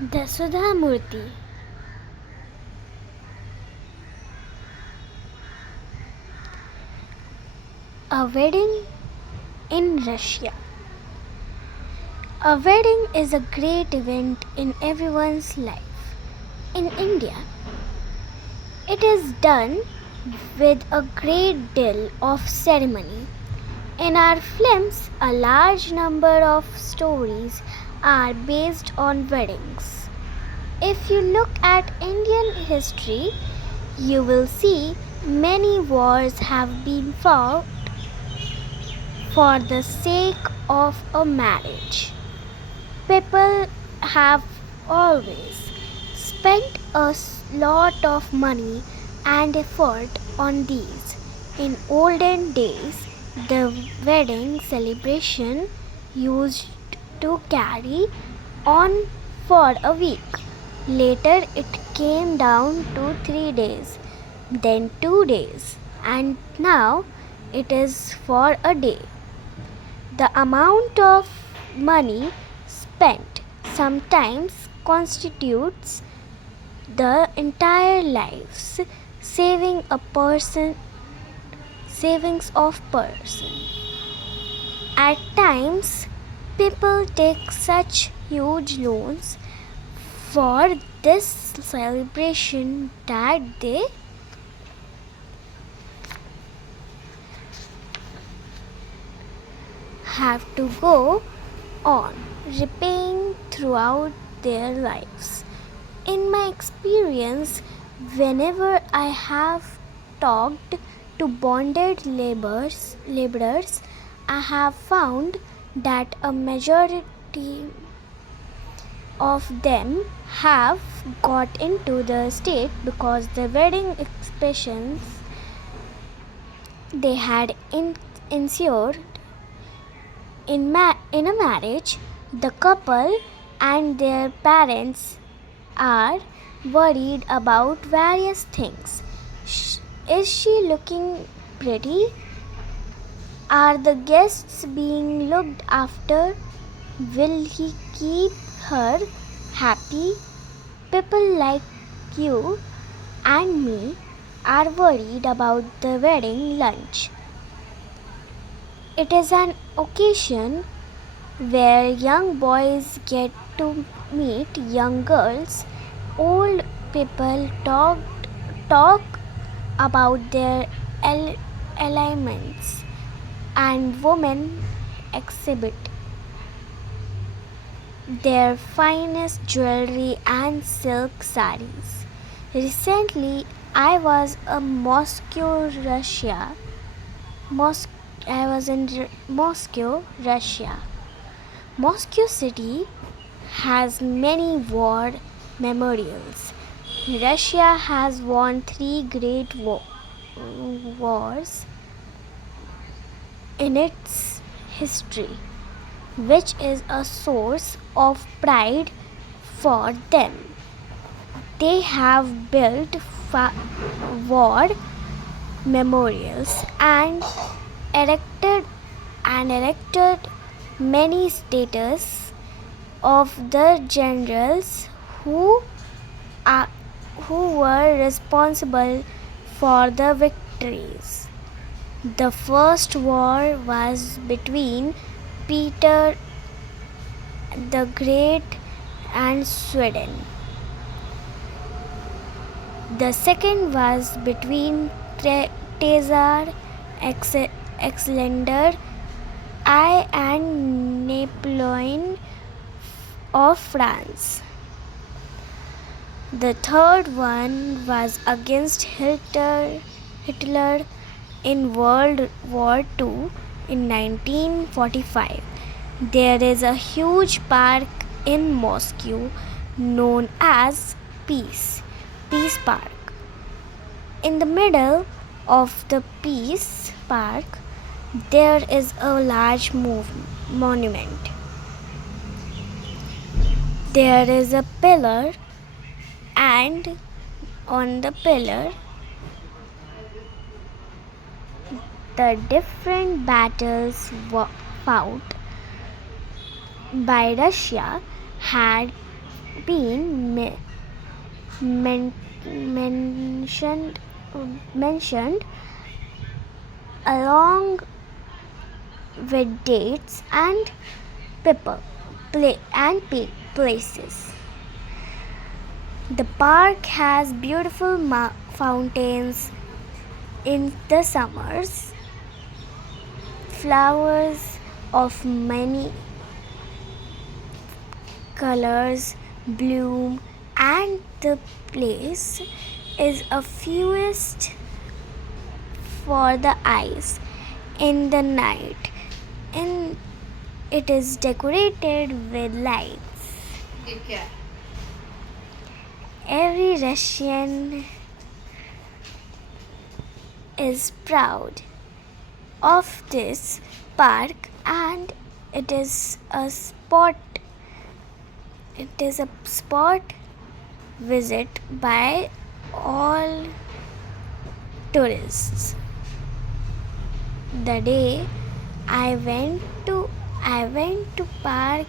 The Sudha Murty. A wedding in Russia. A wedding is a great event in everyone's life. In India, it is done with a great deal of ceremony. In our films, a large number of stories are based on weddings. If you look at Indian history, you will see many wars have been fought for the sake of a marriage. People have always spent a lot of money and effort on these. In olden days, the wedding celebration used to carry on for a week. Later, it came down to 3 days, then 2 days, and now it is for a day. The amount of money spent sometimes constitutes the entire life's savings of person. At times, people take such huge loans for this celebration that they have to go on repaying throughout their lives. In my experience, whenever I have talked to bonded laborers, I have found that a majority of them have got into the state because the wedding expenses they had ensured in a marriage. The couple and their parents are worried about various things. Is she looking pretty? Are the guests being looked after? Will he keep her happy? People like you and me are worried about the wedding lunch. It is an occasion where young boys get to meet young girls. Old people talk about their ailments, and women exhibit their finest jewelry and silk sarees. Recently, I was in Moscow, Russia. Moscow city has many war memorials. Russia has won 3 great wars in its history, which is a source of pride for them. They have built war memorials and erected many statues of the generals who were responsible for the victories. The first war was between Peter the Great and Sweden. The second was between Tsar Alexander I and Napoleon of France. The third one was against Hitler in World War II in 1945. There is a huge park in Moscow known as Peace Park. In the middle of the Peace Park, there is a large monument. There is a pillar, and on the pillar, the different battles fought by Russia had been men- mentioned mentioned along with dates and people places. The park has beautiful fountains in the summers. Flowers of many colors bloom, and the place is a feast for the eyes in the night. And it is decorated with lights. Every Russian is proud of this park, and it is a spot visit by all tourists. The day I went to park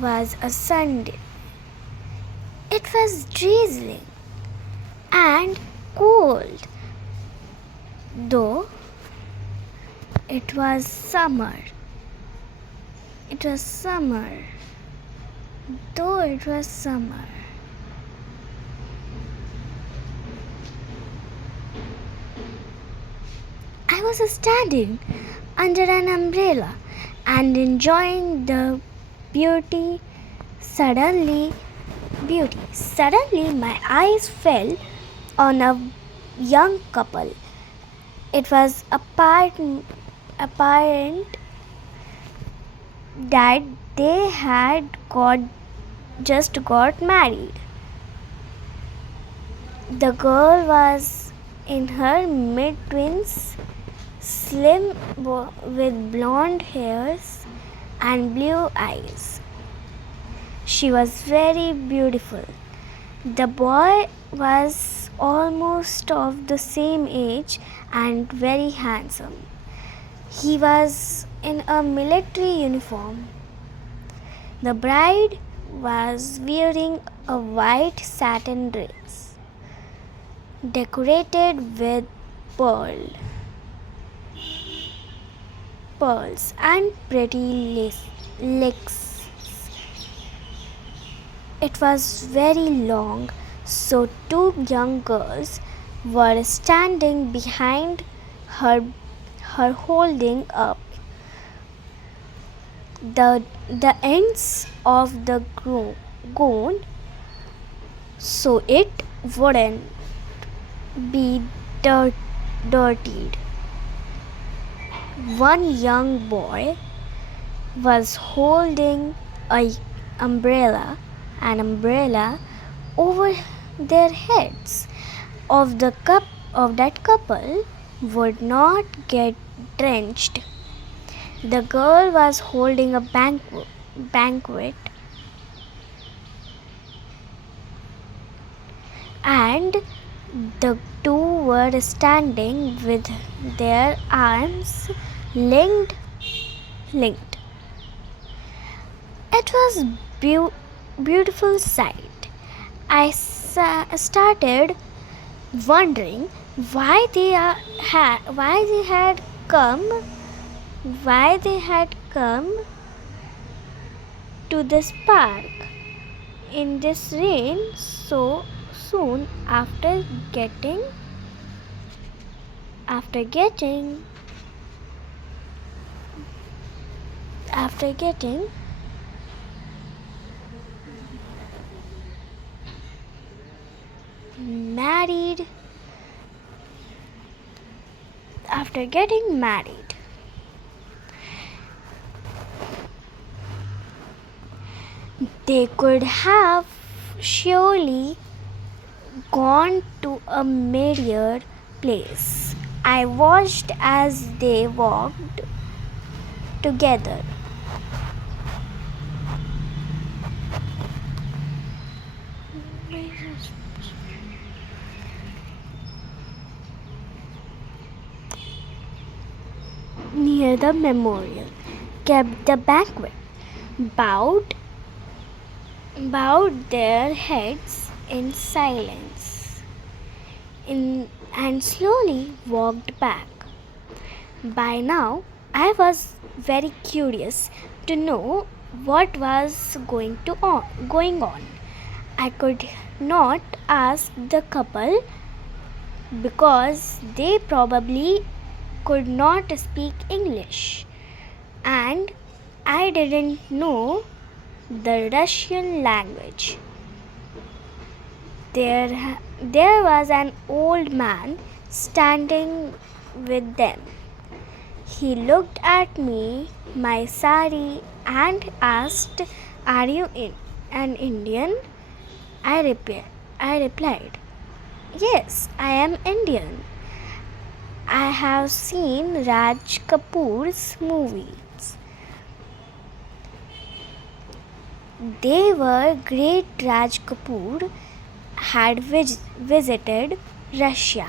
was a Sunday. It was drizzling and cold, though it was summer. I was standing under an umbrella and enjoying the beauty. Suddenly, my eyes fell on a young couple. It was apparent that they had just got married. The girl was in her mid-teens, slim with blonde hairs and blue eyes. She was very beautiful. The boy was almost of the same age and very handsome. He was in a military uniform. The bride was wearing a white satin dress decorated with pearls and pretty lace. It was very long, so two young girls were standing behind her holding up the ends of the gown so it wouldn't be dirtied. One young boy was holding an umbrella over their heads. Of that couple would not get drenched. The girl was holding a banquet, and the two were standing with their arms linked. It was beautiful sight. I started wondering why they had come to this park in this rain so soon after getting married. They could have surely gone to a merrier place. I watched as they walked together. Near the memorial, kept the banquet, bowed bowed their heads in silence and slowly walked back. By now, I was very curious to know what was going on. I could not ask the couple because they probably could not speak English, and I didn't know the Russian language. There was an old man standing with them. He looked at me, my sari, and asked, "Are you an Indian?" I replied, "Yes, I am Indian. I have seen Raj Kapoor's movies. They were great. Raj Kapoor had visited Russia.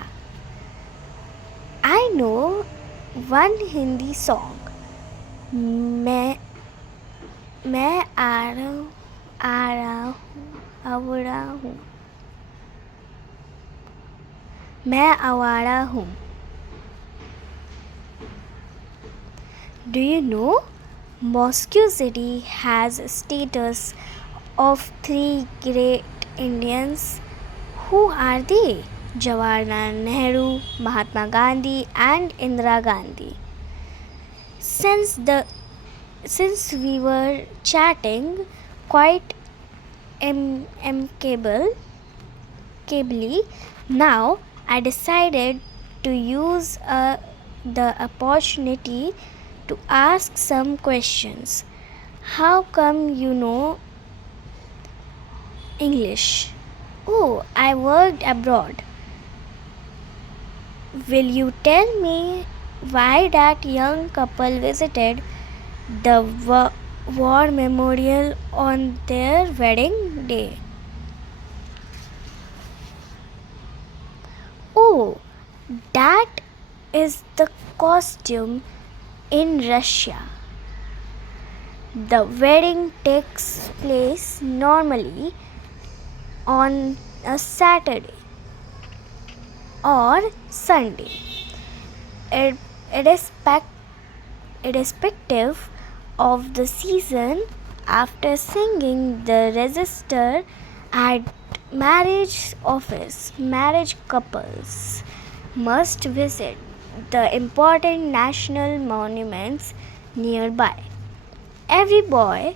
I know one Hindi song. मैं मैं आ रहा हूँ मैं आवारा हूँ. Do you know? Moscow city has a status of three great Indians. Who are they? Jawaharlal Nehru, Mahatma Gandhi, and Indira Gandhi. Since we were chatting quite amicably, now I decided to use the opportunity to ask some questions. How come you know English? Oh, I worked abroad. Will you tell me why that young couple visited the war memorial on their wedding day? Oh, that is the costume in Russia. The wedding takes place normally on a Saturday or Sunday. Irrespective of the season, after singing the register at marriage office, marriage couples must visit the important national monuments nearby. Every boy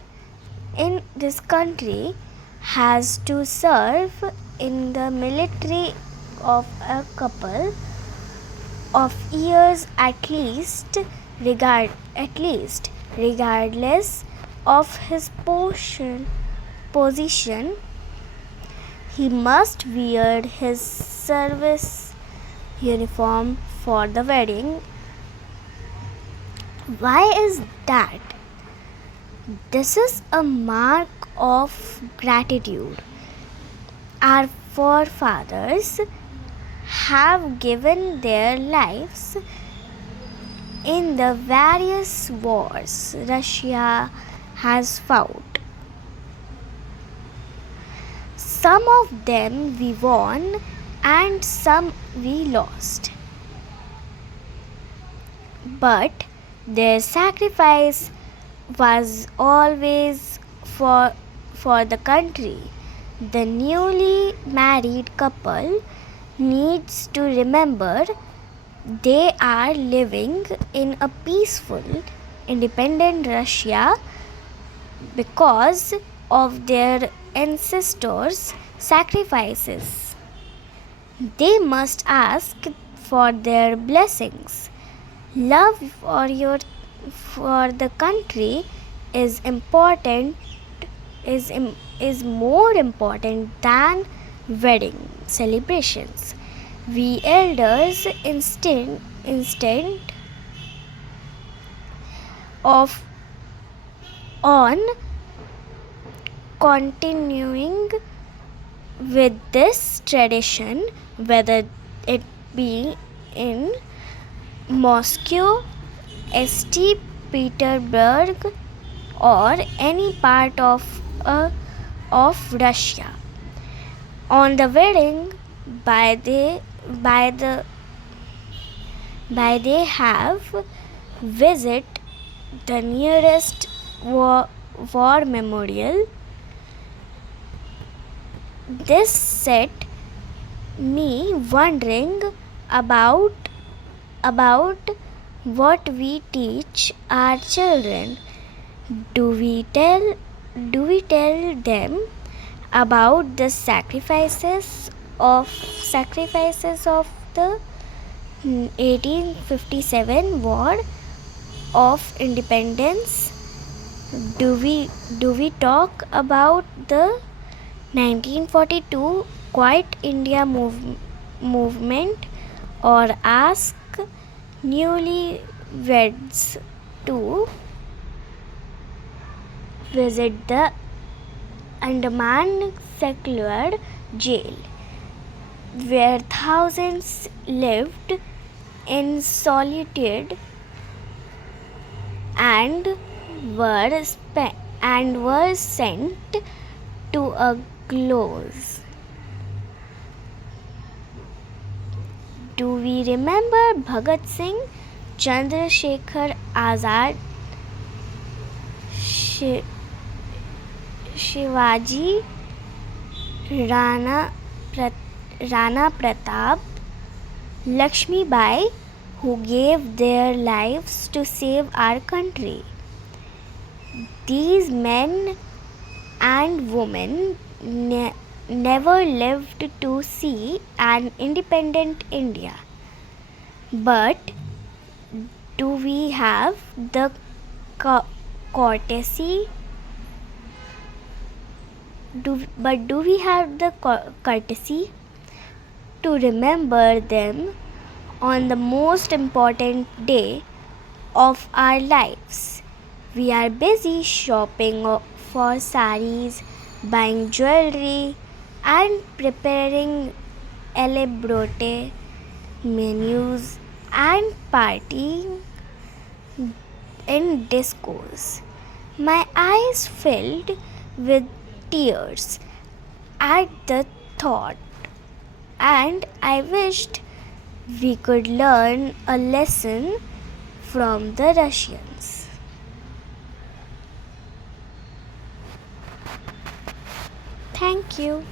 in this country has to serve in the military of a couple of years at least, regardless of his position. He must wear his service uniform for the wedding. Why is that? This is a mark of gratitude. Our forefathers have given their lives in the various wars Russia has fought. Some of them we won and some we lost. But their sacrifice was always for the country. The newly married couple needs to remember they are living in a peaceful, independent Russia because of their ancestors' sacrifices. They must ask for their blessings. Love for the country is more important than wedding celebrations. We elders instead of on continuing with this tradition, whether it be in Moscow, St. Petersburg, or any part of a of Russia. On the wedding, by they by the by they have visit the nearest war memorial. This set me wondering about what we teach our children. Do we tell them about the sacrifices of the 1857 war of independence? Do we talk about the 1942 Quiet India movement, or ask newlyweds to visit the Andaman secular jail, where thousands lived in solitude and were sent to a gallows? Do we remember Bhagat Singh, Chandrasekhar Azad, Shivaji, Rana Pratap, Lakshmi Bai, who gave their lives to save our country? These men and women never lived to see an independent India. But do we have the courtesy? Do we have the courtesy to remember them on the most important day of our lives? We are busy shopping for saris, buying jewelry, and preparing elaborate menus and partying in discos. My eyes filled with tears at the thought, and I wished we could learn a lesson from the Russians. Thank you.